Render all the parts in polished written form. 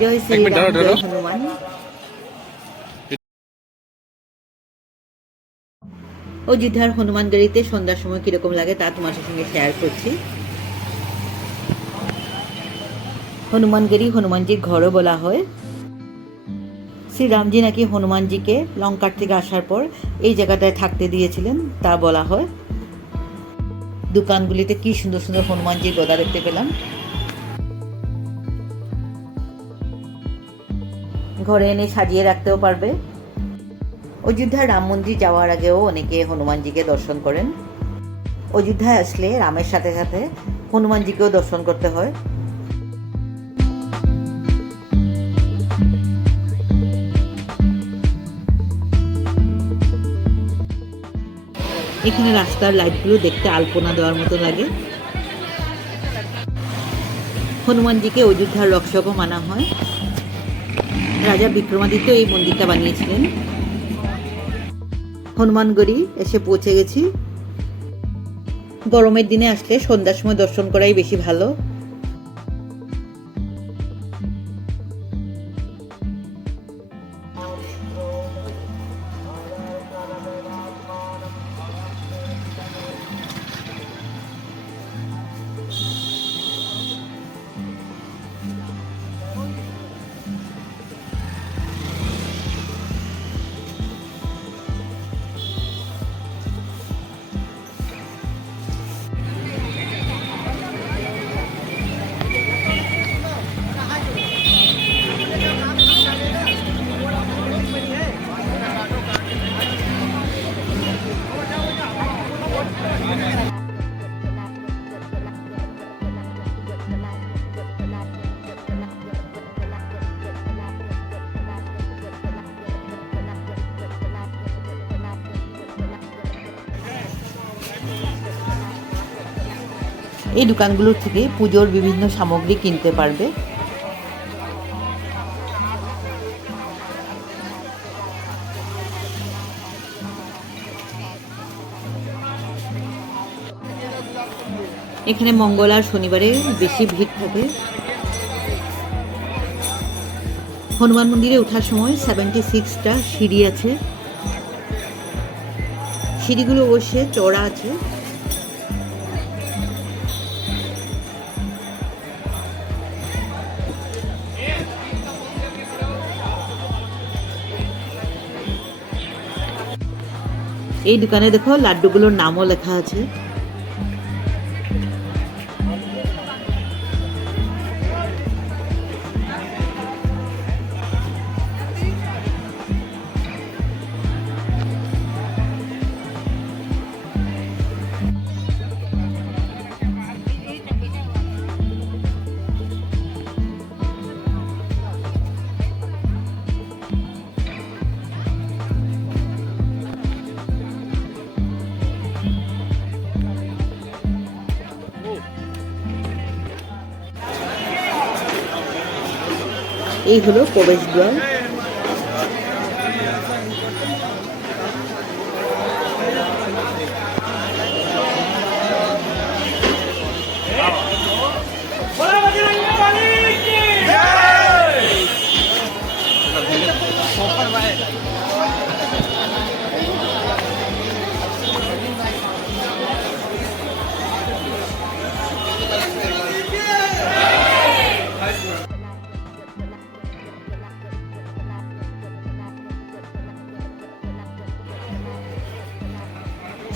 জয় শ্রীরাম, জয় হনুমান। অযোধ্যার হনুমানগড়িতে সন্ধ্যার সময় কিরকম লাগে তা তোমাদের সঙ্গে শেয়ার করছি। হনুমানগড়ি হনুমানজির ঘরও বলা হয়। শ্রীরামজি নাকি হনুমানজিকে লঙ্কার থেকে আসার পর এই জায়গাটায় থাকতে দিয়েছিলেন তা বলা হয়। দোকানগুলিতে কি সুন্দর সুন্দর হনুমানজির গদা দেখতে পেলাম। ঘরে এনে সাজিয়ে রাখতেও পারবে। অযোধ্যার রাম মন্দির যাওয়ার আগেও অনেকে হনুমানজিকে দর্শন করেন। অযোধ্যায় আসলে রামের সাথে সাথে হনুমানজিকেও দর্শন করতে হয়। এখানে রাস্তার লাইটগুলো দেখতে আলপনা দেওয়ার মতো লাগে। হনুমানজিকে অযোধ্যার রক্ষকও মানা হয়। রাজা বিক্রমাদিত্য এই মন্দিরটা বানিয়েছিলেন। হনুমানগড়ি এসে পৌঁছে গেছি। গরমের দিনে আসলে সন্ধ্যার সময় দর্শন করাই বেশি ভালো। এই দোকানগুলোর থেকে পুজোর বিভিন্ন সামগ্রী কিনতে পারবে। এখানে মঙ্গল আর শনিবারে বেশি ভিড় থাকে। হনুমান মন্দিরে ওঠার সময় 76টা সিঁড়ি আছে। সিঁড়িগুলো অবশ্যই চওড়া আছে। এই দোকানে দেখো লাড্ডুগুলোর নামও লেখা আছে। এই হলো প্রবেশদ্বার।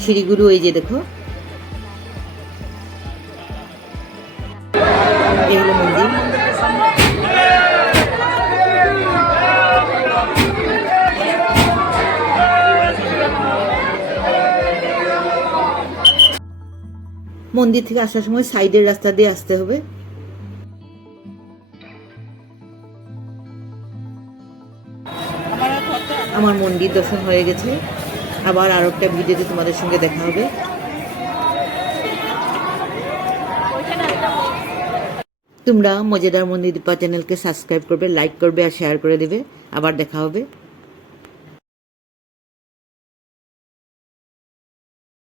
সিঁড়িগুলো এই যে দেখো, এই হলো মন্দির। মন্দির থেকে আসার সময় সাইডের রাস্তা দিয়ে আসতে হবে। আমার মন্দির দর্শন হয়ে গেছে। আবার আর একটা ভিডিওতে তোমাদের সঙ্গে দেখা হবে। তোমরা মজাদার মন্দির দীপা চ্যানেলকে সাবস্ক্রাইব করবে, লাইক করবে আর শেয়ার করে দেবে। আবার দেখা হবে।